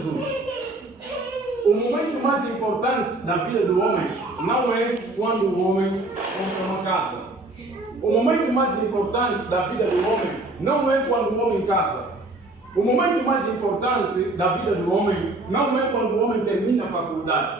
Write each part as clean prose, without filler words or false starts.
Jesus. O momento mais importante da vida do homem não é quando o homem compra uma casa. O momento mais importante da vida do homem não é quando o homem casa. O momento mais importante da vida do homem não é quando o homem termina a faculdade.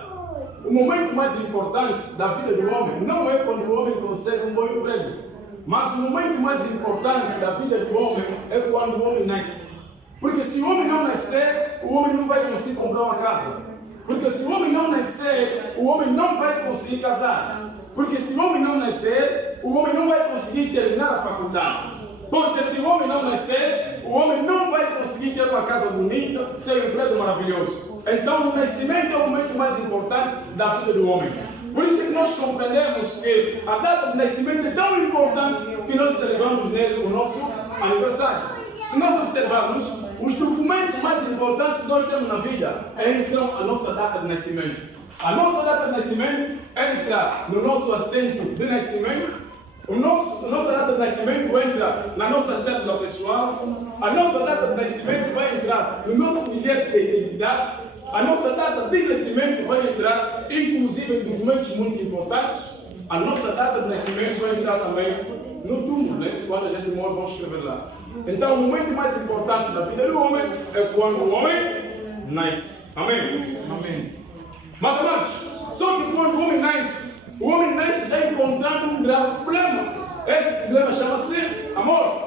O momento mais importante da vida do homem não é quando o homem consegue um bom emprego. Mas o momento mais importante da vida do homem é quando o homem nasce. Porque se o homem não nascer, o homem não vai conseguir comprar uma casa. Porque se o homem não nascer, o homem não vai conseguir casar. Porque se o homem não nascer, o homem não vai conseguir terminar a faculdade. Porque se o homem não nascer, o homem não vai conseguir ter uma casa bonita, ter um emprego maravilhoso. Então o nascimento é o momento mais importante da vida do homem. Por isso que nós compreendemos que a data de nascimento é tão importante que nós celebramos nele o nosso aniversário. Se nós observarmos, os documentos mais importantes que nós temos na vida entram a nossa data de nascimento. A nossa data de nascimento entra no nosso assento de nascimento. A nossa data de nascimento entra na nossa cédula pessoal. A nossa data de nascimento vai entrar no nosso bilhete de identidade. A nossa data de nascimento vai entrar, inclusive, em documentos muito importantes. A nossa data de nascimento vai entrar também no túmulo, né? Quando a gente morre, vamos escrever lá. Então, o momento mais importante da vida do homem é quando o homem nasce. Amém? Amém. Mas, amados, só que quando o homem nasce já encontrando um grave problema. Esse problema chama-se a morte.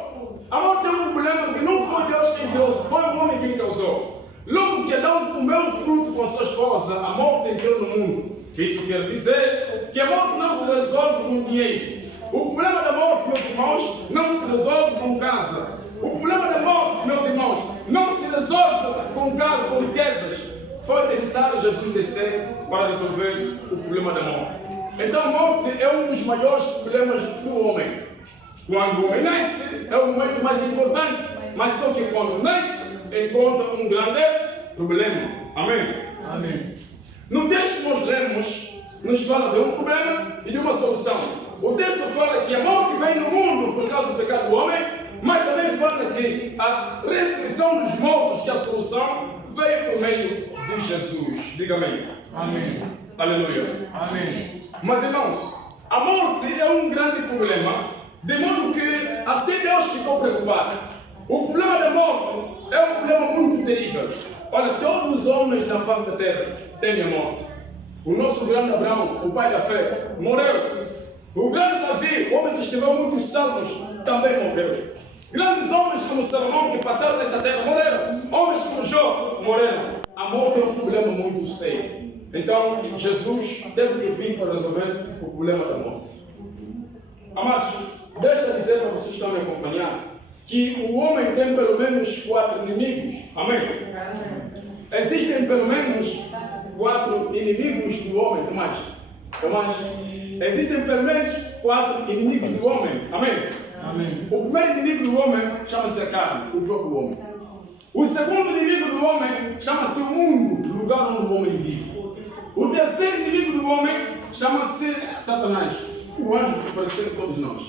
A morte é um problema que não foi Deus quem trouxe, foi o homem quem causou. Logo que Adão comeu o fruto com a sua esposa, a morte entrou no mundo. Isso quer dizer que a morte não se resolve com dinheiro. O problema da morte, meus irmãos, não se resolve com casa. O problema da morte, meus irmãos, não se resolve com carro, com riquezas. Foi necessário Jesus descer para resolver o problema da morte. Então a morte é um dos maiores problemas do homem. Quando o homem nasce, é o momento mais importante. Mas só que quando nasce, encontra um grande problema. Amém? Amém. No texto que nós lemos, nos fala de um problema e de uma solução. O texto fala que a morte vem no mundo por causa do pecado do homem, mas também fala que a ressurreição dos mortos, que a solução veio por meio de Jesus. Diga amém. Amém. Aleluia. Amém. Mas irmãos, a morte é um grande problema, de modo que até Deus ficou preocupado. O problema da morte é um problema muito terrível. Olha, todos os homens na face da terra têm a morte. O nosso grande Abraão, o pai da fé, morreu. O grande Davi, o homem que escreveu muitos salmos, também morreu. Grandes homens como Salomão, que passaram nessa terra, morreram. Homens como Jó, morreram. A morte é um problema muito sério. Então, Jesus teve que vir para resolver o problema da morte. Amados, deixa eu dizer para vocês que estão me acompanhando, que o homem tem pelo menos 4 inimigos. Amém? Existem pelo menos 4 inimigos do homem. Tomás. Existem pelo menos 4 inimigos do homem. Amém? Amém. O primeiro inimigo do homem chama-se a carne, o próprio homem. O segundo inimigo do homem chama-se o mundo, o lugar onde o homem vive. O terceiro inimigo do homem chama-se Satanás, o anjo que apareceu em todos nós.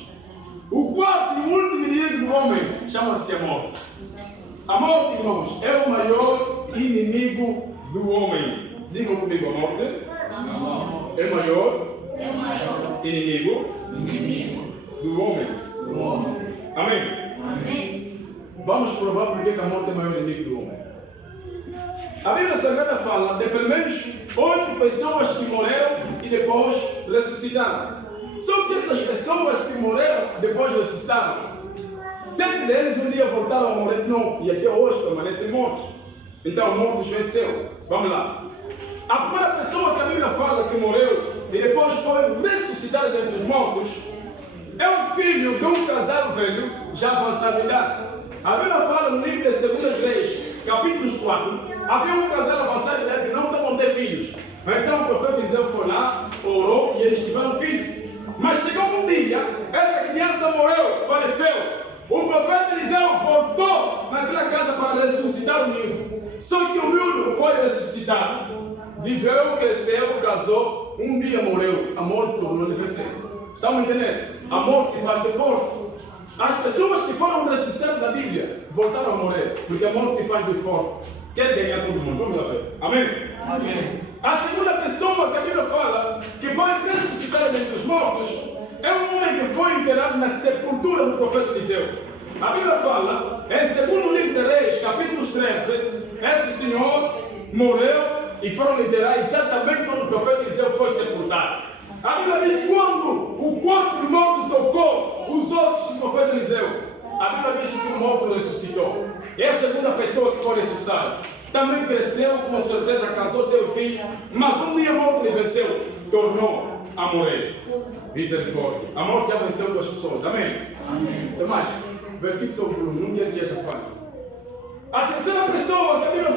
O quarto e último inimigo do homem chama-se a morte. A morte, irmãos, é o maior inimigo do homem. Digam comigo, a morte é o maior inimigo do homem. Amém? Vamos provar porque a morte é o maior inimigo do homem. A Bíblia Sagrada fala de pelo menos 8 pessoas que morreram e depois ressuscitaram. Só que essas pessoas que morreram depois ressuscitaram, 7 deles um dia voltaram a morrer de novo e até hoje permanecem mortos. Então a morte venceu. Vamos lá. A primeira pessoa que a Bíblia fala que morreu e depois foi ressuscitada dentre os mortos é o filho de um casal velho já avançado em idade. A Bíblia fala no livro de 2 Reis, capítulos 4, havia um casal avançado em idade que não estavam a ter filhos. Então o profeta Eliseu foi lá, orou e eles tiveram filho. Mas chegou um dia, essa criança morreu, faleceu. O profeta Eliseu voltou naquela casa para ressuscitar o miúdo. Só que o miúdo foi ressuscitado. Viveu, cresceu, casou, um dia morreu. A morte tornou-lhe vencer. Estão entendendo? A morte se faz de forte. As pessoas que foram ressuscitadas da Bíblia voltaram a morrer, porque a morte se faz de forte. quer ganhar todo mundo. Vamos lá ver. Amém? Amém. A segunda pessoa que a Bíblia fala que vai ressuscitar dentre os mortos é um homem que foi enterrado na sepultura do profeta Eliseu. A Bíblia fala, em 2º livro de Reis, capítulo 13, esse senhor morreu e foram enterrar exatamente quando o profeta Eliseu foi sepultado. A Bíblia diz quando o corpo do morto tocou os ossos do profeta Eliseu. A Bíblia diz que o morto ressuscitou. E a segunda pessoa que foi ressuscitada também cresceu, com certeza casou, teve filho, mas um dia a morte lhe venceu, tornou a morrer. Misericórdia. A morte já venceu duas pessoas. Amém? Amém. Demais, verifique seu volume, não quero que haja falha. A terceira pessoa que a Bíblia